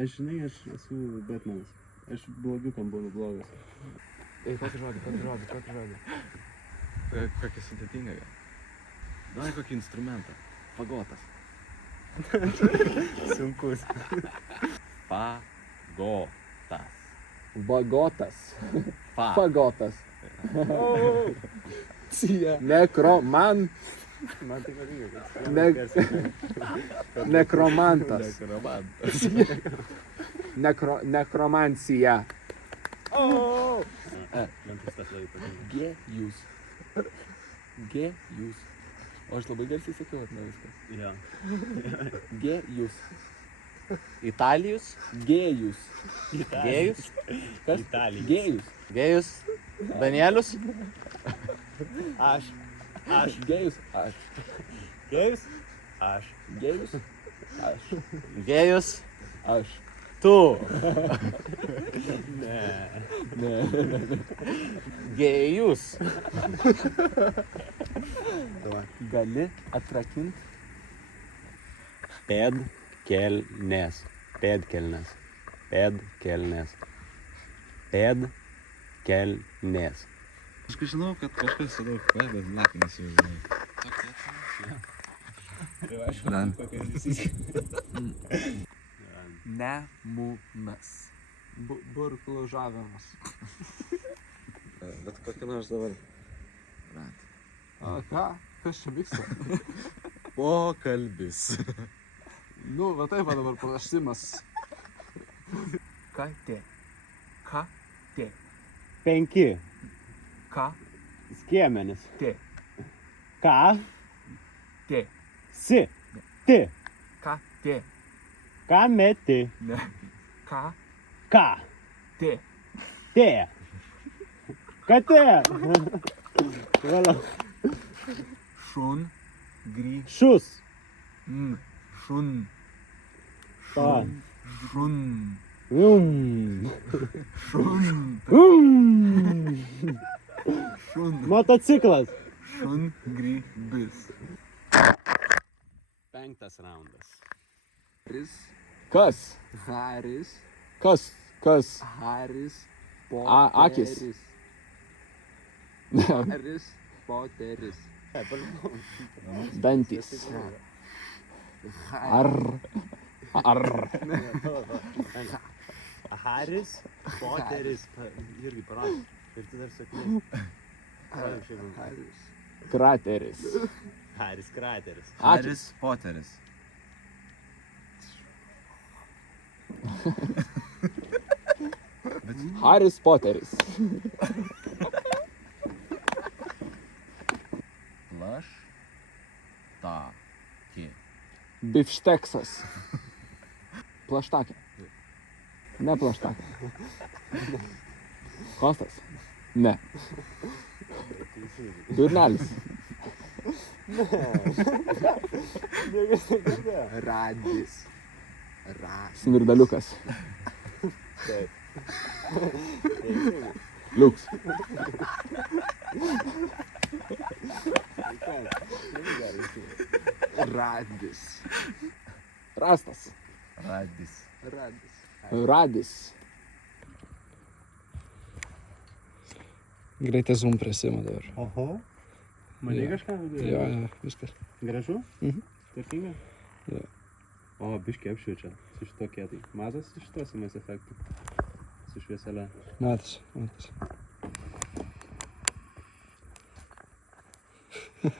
Aš žinai, aš esu Batmanas. Aš blogiukam būnu blogas. Kokį žodį? Kokį sudėtingą gal. Davai kokį instrumentą. Fagotas. Sunkus. Fagotas. Vagotas. Fa. Fagotas. Cija. Nekroman. Man tai patinka. Nekromantas. Nekromantas. Nekromancija. Man tas tas labai patinka. Gėjus. Gėjus. O aš labai garsiai sakiau, ne viskas. Jo. Gėjus. Italijus. Gėjus. Gėjus. Kas? Italijus. Gėjus. Gėjus. Danielius. Aš. Gėjus. Aš. Gėjus? Aš. Gėjus. Aš. Gėjus. Aš. Tu. Ne. Ne. Gėjus. Gali atrakinti. Pėdkelnės. Pėdkelnės. Pėdkelnės. Pėdkelnės. Aš žinau, kad kažkas su daug bet blak nesižinau. Nemunas. Burklažavimas. Bet kokį nors dabar. A, ką? Kas čia vyksta? Pokalbis. Nu, va taip va dabar prašymas. Katė. Katė. 5. Katė. Skiemenis. Katė. Ką? Katė. Si. Ti. Katė. Ką meti? Ne. Katė. Ką? Te. Katė. Valau. Šun. Gry. Šus. Šun. Pa. Šun. Šun. Šun. Motociklas. Šun. Grybis. 5 raundas. Haris. Kas? Haris. Kas? Haris. Akis. Haris Poteris. Dantys. Ar. Haris Poteris irgi parašė. Ir tu dar sakai. Haris. Krateris. Haris Krateris. Haris Poteris. Haris Poteris. Plaštakė. Bifšteksas. Plaštakė. Ne plaštakė. Kostas. Ne. Durnelis. Radis. Smirdaliukas. Liuks. Radis. Rastas. Radis. Radis. Radis. Greitai zoom prisima dabar. Oho. Manai kažką? Jo, viskas. Gražu? Mhm. Tvarkinga? Jo. O, biškį apšviečia. Su šito kietai. Mazas su šito su Mass Effectu. Su švieselė. Matas.